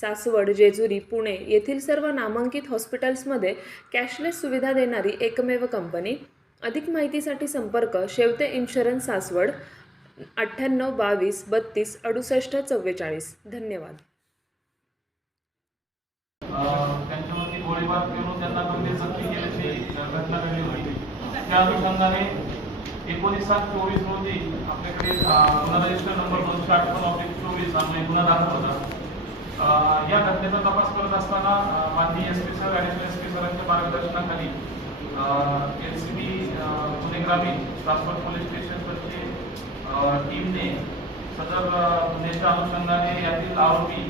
सासवड जेजुरी पुणे येथील सर्व नामांकित हॉस्पिटल्समध्ये कॅशलेस सुविधा देणारी एकमेव कंपनी. अधिक माहितीसाठी संपर्क शेवते इन्शुरन्स सासवड अठ्ठ्याण्णव बावीस बत्तीस अडुसष्ट चव्वेचाळीस. धन्यवाद. त्यांच्यावरती गोळीबार करून त्यांना गंभीर जखमी केल्याची घटना घडली होती. त्या अनुषंगाने एकोणीस सात चोवीस रोजी आपल्याकडे गुन्हा रजिस्टर नंबर दोनशे अठ्ठावन्न ऑब्जेक्ट चोवीस आम्ही गुन्हा दाखल होता. या घटनेचा तपास करत असताना माननीय S P sir additional S P सरांच्या मार्गदर्शनाखाली एल सी बी पुणे ग्रामीण सासवड पोलीस स्टेशनवरचे टीमने सदर गुन्ह्याच्या अनुषंगाने यातील आरोपी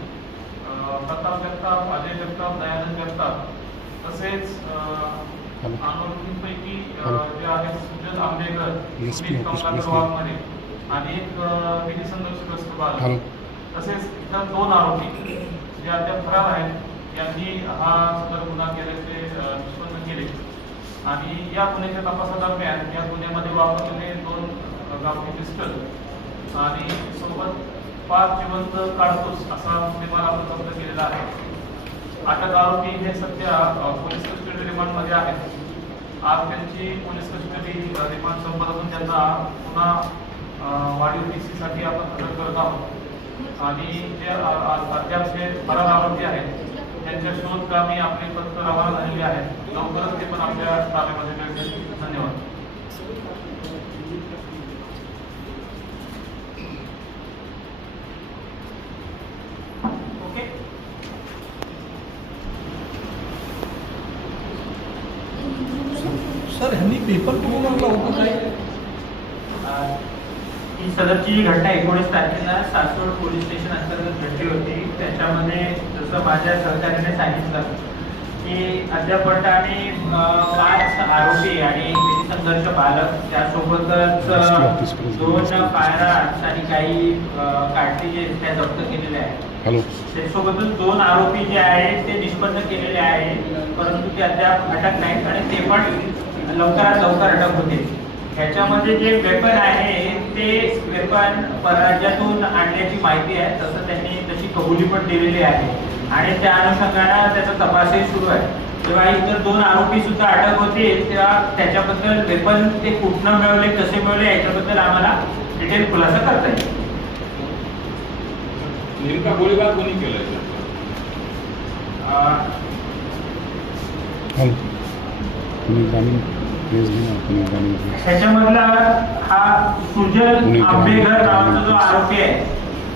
प्रताप जगताप अजय जगताप दयानंद जगताप तसेच आरोपींपैकी जे आहेत सुजल आंबेकर आणि एक विधी संघर्षग्रस्त बाल हॅलो. तसेच इतर दोन आरोपी जे अद्याप फरार आहेत यांनी हा सदर गुन्हा केल्याचे निष्पन्न केले. आणि या गुन्ह्याच्या तपासादरम्यान या गुन्ह्यामध्ये वापरलेले दोन गावठी पिस्टल आणि सोबत पाच जिवंत काढतोस असा मुद्देमाल आपण जप्त केलेला आहे. अटक आरोपी हे सध्या पोलीस कस्टडी रिमांडमध्ये आहेत. आज त्यांची पोलीस कस्टडी रिमांड संपत असून त्यांना पुन्हा वाढीव टी साठी आपण हजर करत आहोत. आणि जे अद्याप जे फरार आरोपी आहेत त्यांच्या शोधकामी आपले पत्र रवाना झालेले आहेत. लवकरच ते पण आपल्या ताब्यामध्ये मिळतील. धन्यवाद. सर ह्यांनी पेपर होता काय ही सदरची जी घटना एकोणीस तारखेला सासवड पोलीस स्टेशन अंतर्गत घडली होती त्याच्यामध्ये जसं माझ्या सहकार्याने सांगितलं की अद्यापर्यंत आम्ही पाच आरोपी आणि संघर्ष बालक त्यासोबतच दोन आर्ट्स आणि काही कार्टिजेस त्या जप्त केलेल्या आहेत. त्यासोबतच दोन आरोपी जे आहेत ते निष्पन्न केलेले आहेत परंतु ते अद्याप अटक नाहीत आणि ते पण लवकरात लवकर अटक होते ह्याच्यामध्ये जे वेपन आहे ते वेपन परराज्यातून आणण्याची माहिती आहे तसं त्यांनी तशी कबुली पण दिलेली आहे. आणि त्या अनुषंगानं त्याचा तपासही सुरू आहे. जेव्हा इतर दोन आरोपी सुद्धा अटक होते तेव्हा त्याच्याबद्दल वेपन ते कुठनं मिळवले कसे मिळवले याच्याबद्दल आम्हाला डिटेल खुलासा करता येईल. नेमका गोळीबार कोणी केलाय? अं, हॅलो पुणे ग्रामीण प्रेस घे ना पुणे ग्रामीण प्रेस ह्याच्यामधला हा सुजल पुणे. आंबेकर नावाचा जो. आरोपी आहे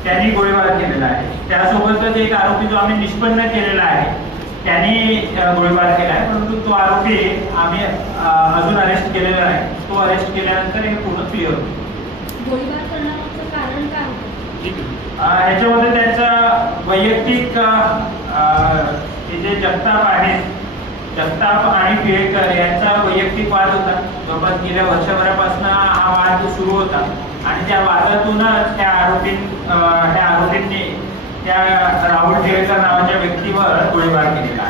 त्यांनी गोळीबार केलेला आहे. त्यासोबतच एक आरोपी जो आम्ही निष्पन्न केलेला आहे त्यांनी गोळीबार केला आहे. परंतु तो आरोपी आम्ही अजून अरेस्ट केलेला नाही. तो अरेस्ट केल्यानंतर हे पूर्ण क्लिअर होतं गोळीबार करण्यामागचं कारण काय होतं? अ, ह्याच्यामध्ये त्यांचा वैयक्तिक जे जगताप आहेत जगताप आणि पिळेकर यांचा वैयक्तिक वाद होता. जवळपास गेल्या वर्षभरापासून हा वाद सुरू होता. आणि त्या वादातूनच त्या आरोपी ह्या आरोपींनी त्या राहुल टिळेकर नावाच्या व्यक्तीवर गोळीबार केलेला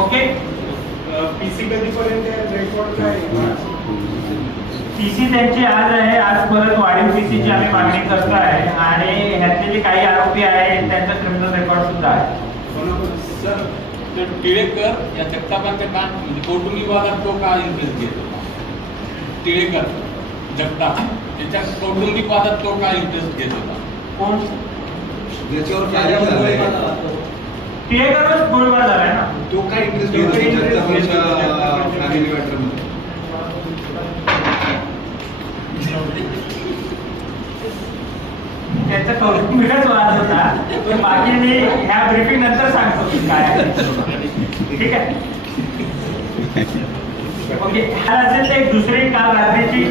ओके. पीसी कधीपर्यंत रेकॉर्ड काय पीसी त्यांची आज आहे आज परत वाढीव पीसीची आम्ही मागणी करतो आहे आणि ह्यातले जे काही आरोपी आहेत त्यांचा क्रिमिनल रेकॉर्ड सुद्धा आहे. सर टिळेकर या जगतापांच्या का म्हणजे कौटुंबिक विभागात तो का इंटरेस्ट घेत होता टिळेकर जगताप त्याच्या कौटुंबिक वादात तो का इंटरेस्ट घेत होता कोण? ज्याच्यावर टिळेकरच गोळीबार झालाय ना? तो काय इंटरेस्ट घेत होता जगतापांच्या फॅमिली कौटुंबिकच वाद होता. पण बाकी मी ह्या ब्रिफिंग नंतर सांगतो की काय आहे. ठीक आहे? ओके. ह्या असेल एक दुसरी काल रात्रीची